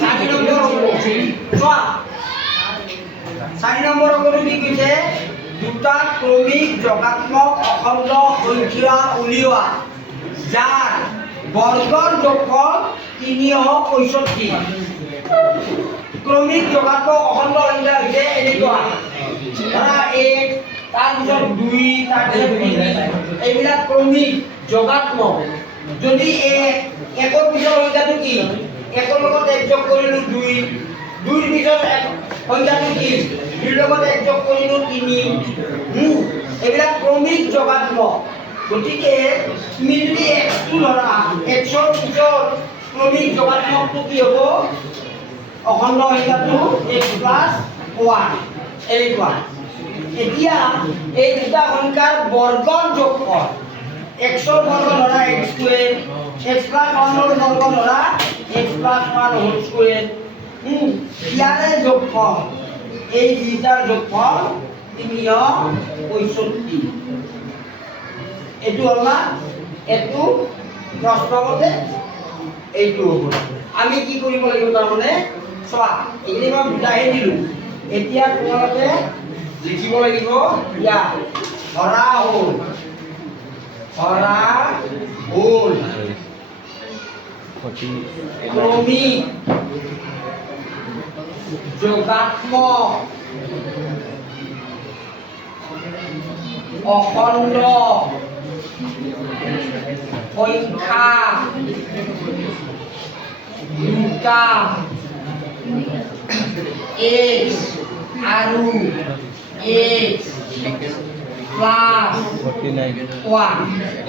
4 number হ'ব চোৱা 4 number হ'ব কি কৈছে দুটা ক্ৰমিক যোগাত্মক অখণ্ড সংখ্যা উলিওৱা যাৰ বৰ্গৰ যোগফল 365 ক্ৰমিক যোগাত্মক অখণ্ড সংখ্যা হৈছে এনেকুৱা ধৰা 1 তাৰপিছত 2 তাৰপিছত 3 এইবিলাক ক্ৰমিক যোগাত্মক যদি একৰ পিছৰ সংখ্যাটো কি একৰ লগত এক যোগ কৰিলো 2 2ৰ পিছৰ সংখ্যাটো কি 2ৰ লগত এক যোগ কৰিলো 3 এইবিলাক ক্ৰমিক যোগাত্মক গতিকে তুমি যদি x2 ধৰা xৰ পিছৰ ক্ৰমিক যোগাত্মকটো কি হ'ব অখণ্ড সংখ্যাটো x + 1 এনেকুৱা এতিয়া এই দুটা সংখ্যাৰ বৰ্গৰ যোগফল x ৰ বৰ্গ ধৰা x² x + 1 ৰ বৰ্গ ধৰা x + 1 হোল স্কয়াৰ ইয়াৰে যোগফল এই দুটাৰ যোগফল 365 এটো হল না এটো প্ৰশ্নমতে এইটো হ'ব আমি কি কৰিব লাগিব তাৰ মানে চোৱা এখিনি মই বুজাই দিলো এতিয়া তোমালোকে লিখিব লাগিব ইয়া ধৰা হ'ল ক্ৰমিক যোগাত্মক অখণ্ড সংখ্যা দুটা x আৰু x + 1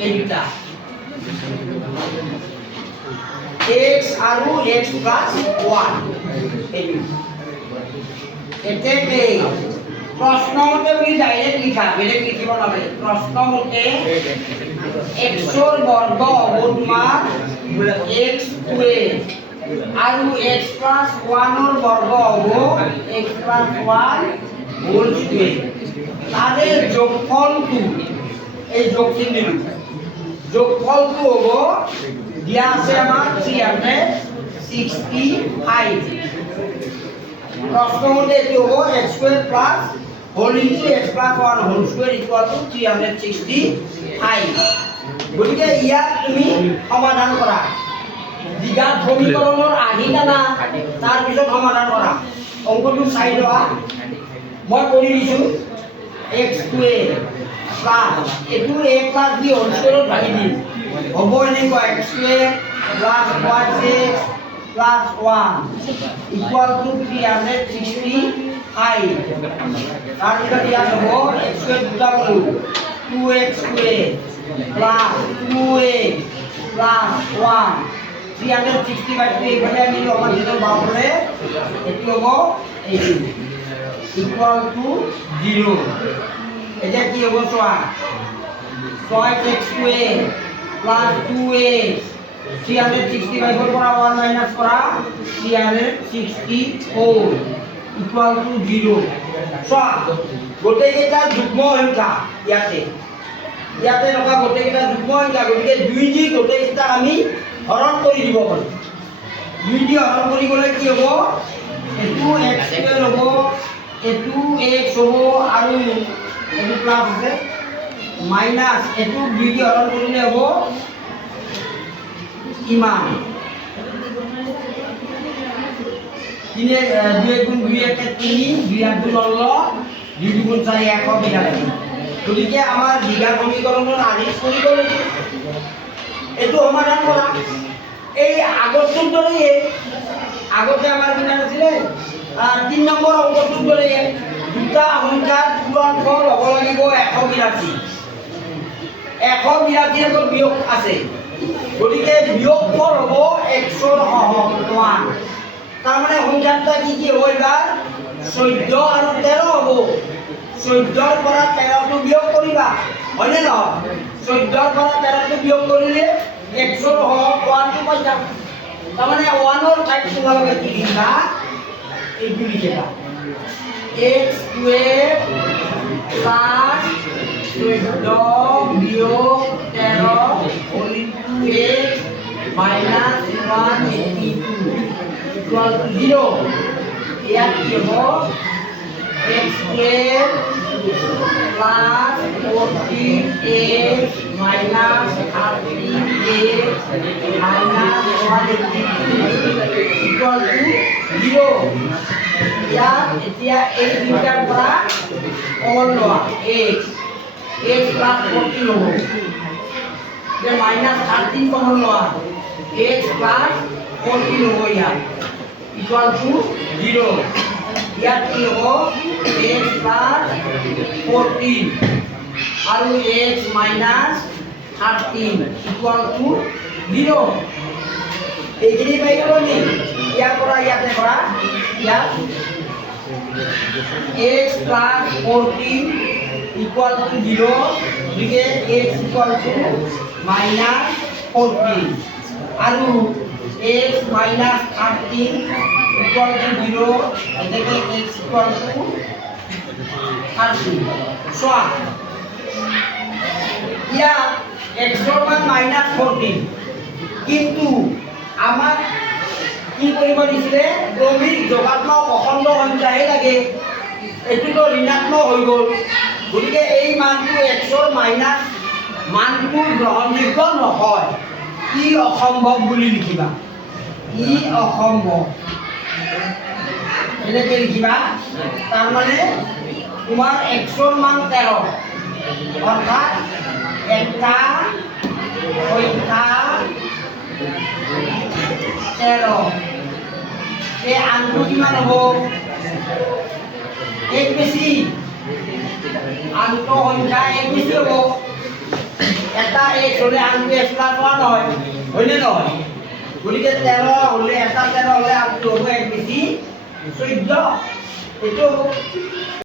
এই দুটা x আৰু x + 1 এই এতে প্ৰশ্নমতে বুলি ডাইৰেক্ট লিখা বেলেগ লিখিব নালাগে প্ৰশ্নমতে x ৰ বৰ্গ হ'ব তোমাৰ x² আৰু x + 1 ৰ বৰ্গ হ'ব x + 1 হোল স্কয়াৰ তাৰে যোগফলটো এই যোগচিহ্ন যোগফলটো হ'ব দিয়া আছে আমাৰ 365 প্রশ্নমতে এটি হবো x² plus whole into x plus 1 whole square equal to 365 গতিকে ইয়াত তুমি সমাধান কৰা দ্বিঘাত সমীকৰণৰ আহিলা না তাৰ পিছত সমাধান কৰা অংকটো চাই লোৱা মই কৰি দিছো x² plus এটো a plus b whole square ভাগি দিম হ'ব এনেকুৱা x² plus 1x plus 1 equal to 365 তারপর ইয়াত হবো x² দুটা বলু 2x² plus 2x plus 1 365 টো এইভাবে আমি আমার যেটা বামলে এটি হবো এইটো equal to 0 এটা কি হবো চোৱা 6x² plus 2x 365 ৰ পৰা 1 মাইনাস কৰা 364 ইকুয়াল টু 0 চোৱা গোটেইকেইটা যুগ্ম সংখ্যা ইয়াতে ৰখা গোটেইকেইটা যুগ্ম সংখ্যা গতিকে 2 দি গোটেইকেইটা আমি হৰণ কৰি দিব পাৰোঁ 2 দি হৰণ কৰি গলে কি হ'ব এটো x² হ'ব এটো x হ'ব আৰু এটো প্লাস আছে মাইনাস এটো 2 দি হৰণ কৰিলে হ'ব ইমান 3 2 গুণ 2 1 3 2 8 গুণ 2 গুণ 4 182 গতিকে আমাৰ দ্বিঘাত সমীকৰণৰ আদি কৰিব লাগিব এটো সমাধান কৰা এই আগৰটোৰ দৰে আগতে আমাৰ কিমান আছিল 3 নম্বৰ অংকটোৰ দৰে দুটা সংখ্যাৰ পূৰণফল হ'ব লাগিব 182 182 এৰ বিয়োগ আছে গতিকে বিয়োগফল হ'ব x ৰ সহগ 1 তাৰ মানে সংখ্যাটা কি হ'ব এবাৰ 14 আৰু 13 হ'ব 14 ৰ পৰা 13 টো বিয়োগ কৰিবা হয়নে নহয় 14 ৰ পৰা 13 টো বিয়োগ কৰিলে x ৰ সহগ 1 টো পাই যাম তাৰ মানে 1 ৰ ঠাইত তোমালোকে কি লিখা এইটো লিখিবা x² plus 14 বিয়োগ 13 whole into x minus 182 equal to 0 ইয়াত কি হ'ব x square plus 14x minus 13x minus 182 equal to 0 ইয়াত এতিয়া এই দুটাৰ পৰা কমন লোৱা x plus 14 হ'ব যে minus 13 কমন লোৱা x plus 14 হ'ব ইয়াত equal to 0 ইয়াত কি হ'ব x plus 14 আৰু x minus 13 equal to 0 এইখিনি পাই গ'ল নি ইয়াৰ পৰা ইয়াতে কৰা ইয়াত x plus 14 equal to 0 গতিকে x equal to minus 14 আৰু x minus 13 equal to 0 এটাকে x equal to 13 চোৱা ইয়াত x ৰ মান minus 14 কিন্তু আমাক কি কৰিব দিছিলে ক্ৰমিক যোগাত্মক অখণ্ড সংখ্যাহে লাগে এটোতো ঋণাত্মক হৈ গ'ল গতিকে এই মানটো x ৰ মাইনাস মানটো গ্ৰহণযোগ্য নহয় ই অসম্ভৱ বুলি লিখিবা ই অসম্ভৱ এনেকৈ লিখিবা তাৰ মানে তোমাৰ x ৰ মান 13 অৰ্থাৎ এটা সংখ্যা 13 এই আনটো কিমান হ'ব এক বেছি আনটো সংখ্যা এক বেছি হ'ব এটা x হ'লে আনটো x প্লাস 1 হয় হয়নে নহয় গতিকে 13 হ'লে এটা 13 হ'লে আনটো হ'ব এক বেছি 14 এইটো